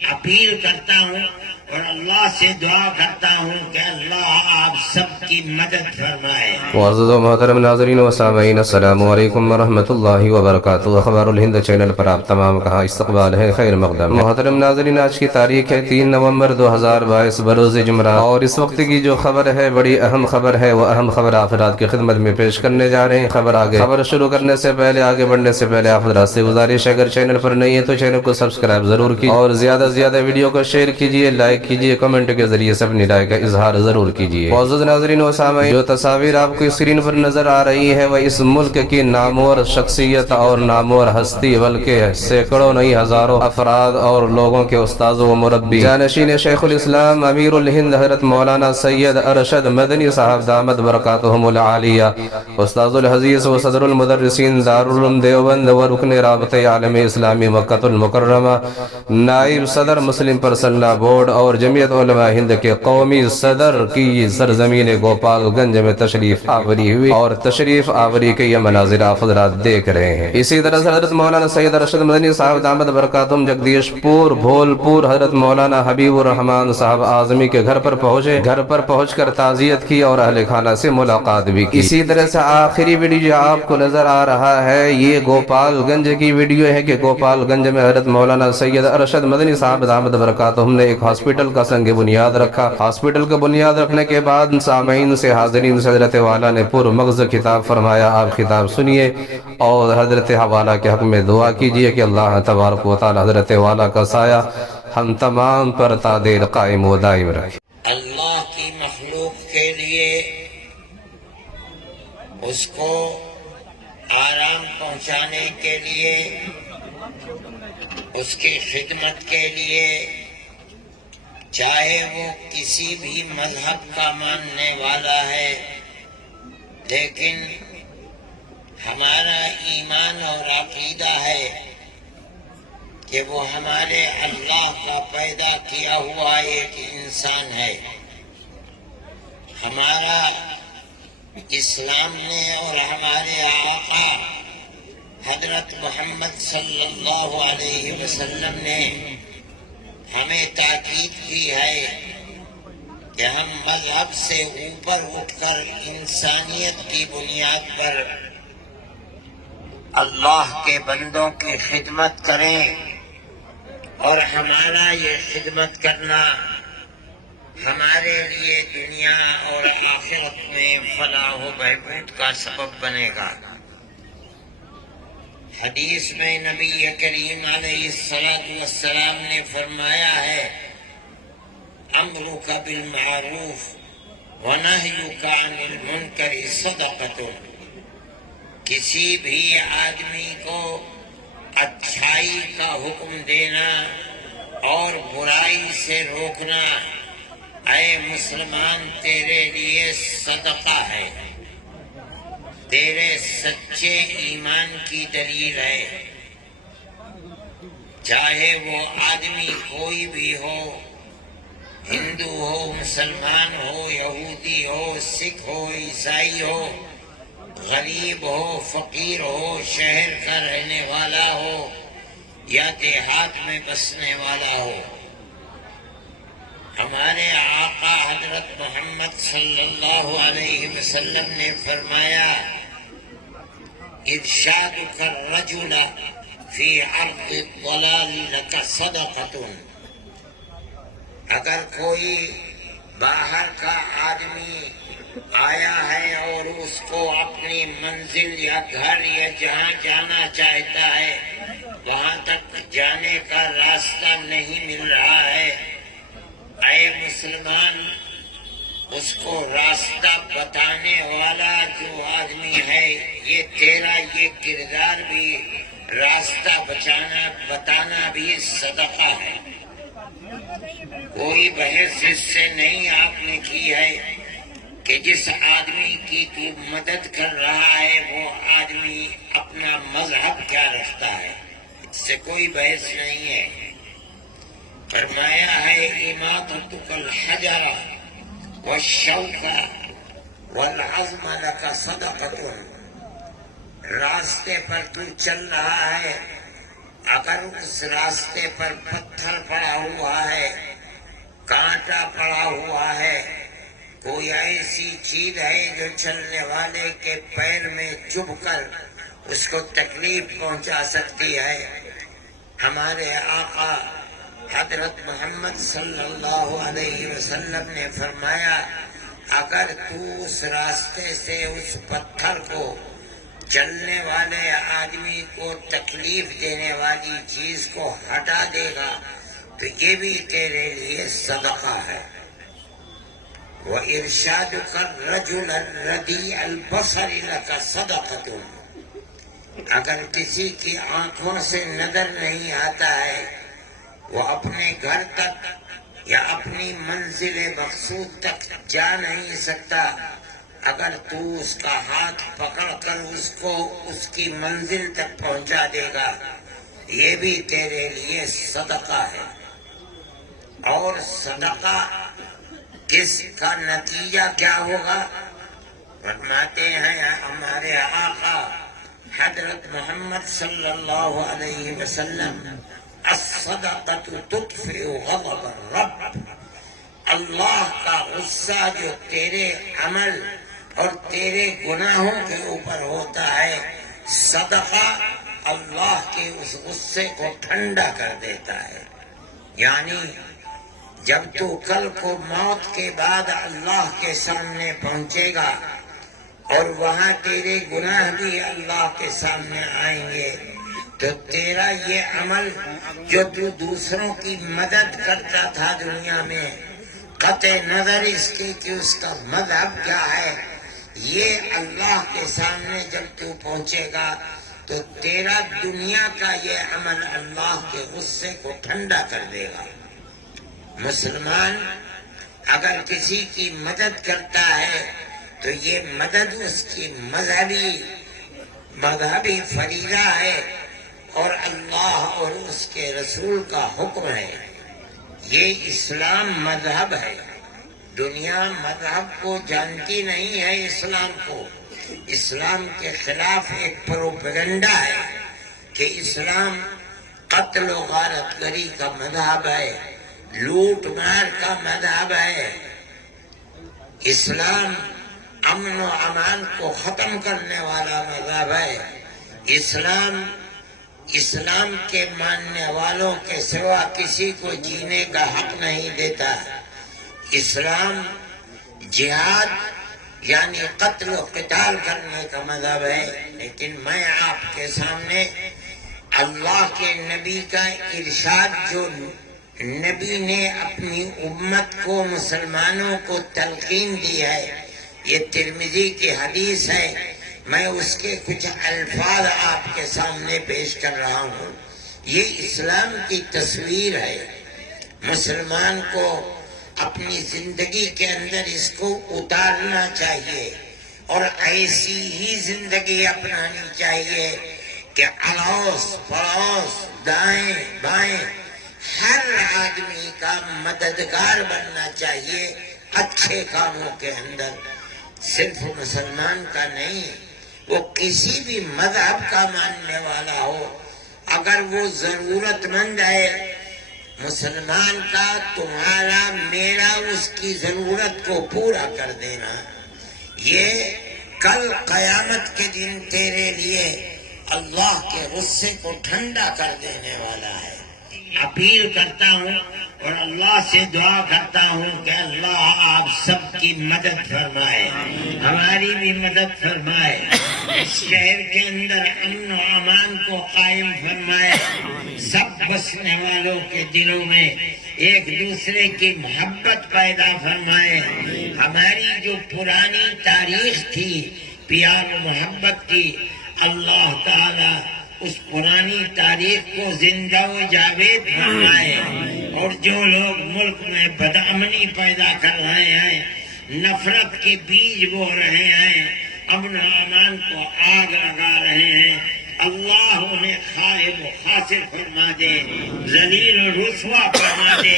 Appeal करता हूँ और अल्लाह से दुआ करता हूँ कि अल्लाह आप सबकी मदद फरमाए। मुअज़्ज़ज़ व मोहतरम नाज़रीन व सामीन, अस्सलामु अलैकुम व रहमतुल्लाहि व बरकातुहू। अख़बारुल हिंद चैनल पर आप तमाम का इस्तक़बाल है, खैर मक़दम है। मोहतरम नाज़रीन, आज की तारीख है 3 नवंबर 2022 बरोज़ जुमरा, और इस वक्त की जो खबर है बड़ी अहम खबर है। वह अहम खबर आप हज़रात की खिदमत में पेश करने जा रहे हैं। खबर शुरू करने से पहले, आगे बढ़ने से पहले आप हज़रात से गुजारिश है, अगर चैनल पर नहीं है तो चैनल को सब्सक्राइब ज़रूर कीजिए और ज़्यादा से ज़्यादा वीडियो को शेयर कीजिए, लाइक कीजिए, कमेंट के जरिए से अपनी राय का इजहार ज़रूर कीजिए। मुअज़्ज़ज़ नाज़रीन व सामीन, जो तस्वीर आपको स्क्रीन पर नजर आ रही है वह इस मुल्क की नामवर शख्सियत और नामवर हस्ती, बल्कि सैकड़ों नहीं हजारों अफराद और लोगों के उस्ताद व मुरब्बी जानशीन शेखुल इस्लाम अमीरुल हिंद हज़रत मौलाना सैयद अरशद मदनी साहब दामद बरकातुहुमुल आलिया, उस्ताजुल हदीस व सदरुल मुदर्रिसीन दारुल उलूम देवबंद व रुकन राबते आलम इस्लामी मक्कतुल मुकर्रमा, नाइब सदर मुस्लिम पर्सनल बोर्ड और जमीयत उलमा हिंद के कौमी सदर की सरजमीन गोपालगंज में तशरीफ आवरी हुई, और तशरीफ आवरी के ये मनाजिर आप हज़रात देख रहे हैं। इसी तरह से हज़रत मौलाना सैयद अरशद मदनी साहब दामद बरकातुहुम जगदीशपुर भोलपुर हज़रत मौलाना हबीबुर रहमान साहब आज़मी के घर पर पहुंचे। घर पर पहुंचकर ताज़ियत की और अहले खाना से मुलाकात भी की। इसी तरह से आखिरी वीडियो जो आपको नजर आ रहा है ये गोपालगंज की वीडियो है कि गोपालगंज में हज़रत मौलाना सैयद अरशद मदनी साहब दामद बरकातुहुम ने एक हॉस्पिटल का संग बुनियाद रखा। हॉस्पिटल का बुनियाद रखने के बाद सामीन से हाज़रीन से हज़रत वाला ने पुर मग़ज़ खिताब फरमाया। आप खिताब सुनिए और हज़रत वाला के हक़ में दुआ कीजिए कि अल्लाह तबारक व तआला हज़रत वाला का साया हम तमाम पर तादेर कायम व दायम रखे। अल्लाह की मखलूक के लिए उसको आराम पहुंचाने के लिए, उसकी खिदमत के लिए, चाहे वो किसी भी मजहब का मानने वाला है, लेकिन हमारा ईमान और अकीदा है कि वो हमारे अल्लाह का पैदा किया हुआ एक इंसान है। हमारा इस्लाम ने और हमारे आका हजरत मोहम्मद सल्लल्लाहु अलैहि वसल्लम ने हमें ताकीद की है कि हम मजहब से ऊपर उठकर इंसानियत की बुनियाद पर अल्लाह के बंदों की खिदमत करें, और हमारा ये खिदमत करना हमारे लिए दुनिया और आखिरत में फलाह व बहबूद का सबब बनेगा। हदीस में नबी करीम अलैहिस्सलातु वस्सलाम ने फरमाया है, अम्रुका बिल मारूफ व नह्युका अनिल मुनकर सदक़तुन। किसी भी आदमी को अच्छाई का हुक्म देना और बुराई से रोकना, ऐ मुसलमान तेरे लिए सदका है, तेरे सच्चे ईमान की दलील है। चाहे वो आदमी कोई भी हो, हिंदू हो, मुसलमान हो, यहूदी हो, सिख हो, ईसाई हो, गरीब हो, फकीर हो, शहर का रहने वाला हो या देहात में बसने वाला हो, हमारे आका हजरत मोहम्मद सल्लल्लाहु अलैहि वसल्लम ने फरमाया, इरशादुका रजुल फी अर्ज़ि ज़लाल लका सदक़तुन। अगर कोई बाहर का आदमी आया है और उसको अपनी मंजिल या घर या जहाँ जाना चाहता है वहाँ तक जाने का रास्ता नहीं मिल रहा है, ऐ मुसलमान उसको रास्ता बताने वाला जो आदमी है, ये तेरा ये किरदार भी रास्ता बताना भी सदका है। कोई बहस इससे नहीं आपने की है कि जिस आदमी की तू मदद कर रहा है वो आदमी अपना मजहब क्या रखता है, इससे कोई बहस नहीं है। फरमाया है, इमातुकल हजरा वश्शौका वल्अज़्म लका सदक़तुन। रास्ते पर तू चल रहा है, अगर उस रास्ते पर पत्थर पड़ा کوئی ایسی چیز ہے جو چلنے والے کے پیر میں چبھ کر اس کو تکلیف پہنچا سکتی ہے؟ ہمارے آقا حضرت محمد صلی اللہ علیہ وسلم نے فرمایا اگر تو اس راستے سے اس پتھر کو چلنے والے آدمی کو تکلیف دینے والی چیز کو ہٹا دے گا تو یہ بھی تیرے لیے صدقہ ہے۔ وَإِرْشَادُكَ الرَّجُلَ الرَّدِيعَ الْبَصَرِ لَكَ صَدَقَةٌ، اگر کسی کی آنکھوں سے نظر نہیں آتا ہے، وہ اپنے گھر تک یا اپنی منزل مقصود تک جا نہیں سکتا، اگر تو اس کا ہاتھ پکڑ کر اس کو اس کی منزل تک پہنچا دے گا یہ بھی تیرے لیے صدقہ ہے۔ اور صدقہ کس کا نتیجہ کیا ہوگا؟ فرماتے ہیں ہمارے آقا حضرت محمد صلی اللہ علیہ وسلم الصدقۃ تطفئ غضب الرب، اللہ کا غصہ جو تیرے عمل اور تیرے گناہوں کے اوپر ہوتا ہے، صدقہ اللہ کے اس غصے کو ٹھنڈا کر دیتا ہے۔ یعنی جب تو کل کو موت کے بعد اللہ کے سامنے پہنچے گا اور وہاں تیرے گناہ بھی اللہ کے سامنے آئیں گے تو تیرا یہ عمل جو تو دوسروں کی مدد کرتا تھا دنیا میں، قطع نظر اس کی کہ اس کا مذہب کیا ہے، یہ اللہ کے سامنے جب تو پہنچے گا تو تیرا دنیا کا یہ عمل اللہ کے غصے کو ٹھنڈا کر دے گا۔ مسلمان اگر کسی کی مدد کرتا ہے تو یہ مدد اس کی مذہبی فریضہ ہے اور اللہ اور اس کے رسول کا حکم ہے۔ یہ اسلام مذہب ہے، دنیا مذہب کو جانتی نہیں ہے، اسلام کو، اسلام کے خلاف ایک پروپیگنڈا ہے کہ اسلام قتل و غارت گری کا مذہب ہے، لوٹ مار کا مذہب ہے، اسلام امن و امان کو ختم کرنے والا مذہب ہے، اسلام کے ماننے والوں کے سوا کسی کو جینے کا حق نہیں دیتا، اسلام جہاد یعنی قتل و قتال کرنے کا مذہب ہے۔ لیکن میں آپ کے سامنے اللہ کے نبی کا ارشاد جو نبی نے اپنی امت کو، مسلمانوں کو تلقین دی ہے، یہ ترمذی کی حدیث ہے، میں اس کے کچھ الفاظ آپ کے سامنے پیش کر رہا ہوں۔ یہ اسلام کی تصویر ہے، مسلمان کو اپنی زندگی کے اندر اس کو اتارنا چاہیے اور ایسی ہی زندگی اپنانی چاہیے کہ اڑوس پڑوس دائیں بائیں ہر آدمی کا مددگار بننا چاہیے اچھے کاموں کے اندر، صرف مسلمان کا نہیں، وہ کسی بھی مذہب کا ماننے والا ہو، اگر وہ ضرورت مند ہے مسلمان کا، تمہارا میرا اس کی ضرورت کو پورا کر دینا، یہ کل قیامت کے دن تیرے لیے اللہ کے غصے کو ٹھنڈا کر دینے والا ہے۔ اپیل کرتا ہوں اور اللہ سے دعا کرتا ہوں کہ اللہ آپ سب کی مدد فرمائے، ہماری بھی مدد فرمائے، اس شہر کے اندر امن و امان کو قائم فرمائے، سب بسنے والوں کے دلوں میں ایک دوسرے کی محبت پیدا فرمائے، ہماری جو پرانی تاریخ تھی پیار و محبت کی، اللہ تعالی اس پرانی تاریخ کو زندہ و جاوید فرمائے، اور جو لوگ ملک میں بدامنی پیدا کر رہے ہیں، نفرت کے بیج بو رہے ہیں، امن و امان کو آگ لگا رہے ہیں، اللہ انہیں خائب و خاسر فرما دے، ذلیل و رسوا فرما دے،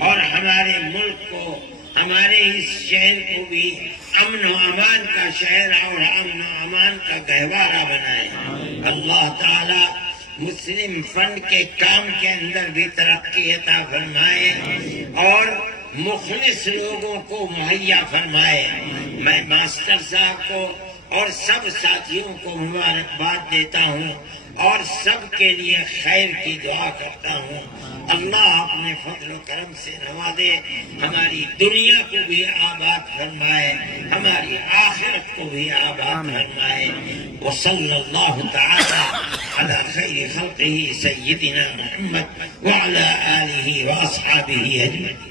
اور ہمارے ملک کو، ہمارے اس شہر کو بھی امن و امان کا شہر اور امن و امان کا گہوارہ بنائے۔ اللہ تعالی مسلم فنڈ کے کام کے اندر بھی ترقی عطا فرمائے اور مخلص لوگوں کو مہیا فرمائے. میں ماسٹر صاحب کو اور سب ساتھیوں کو مبارکباد دیتا ہوں اور سب کے لیے خیر کی دعا کرتا ہوں. اللہ اپنے فضل و کرم سے نوازے, ہماری دنیا کو بھی آباد فرمائے, ہماری آخرت کو بھی آباد فرمائے. وصلی اللہ تعالی علی خیر خلقہ سیدنا محمد وعلی آلہ واصحابہ اجمعین.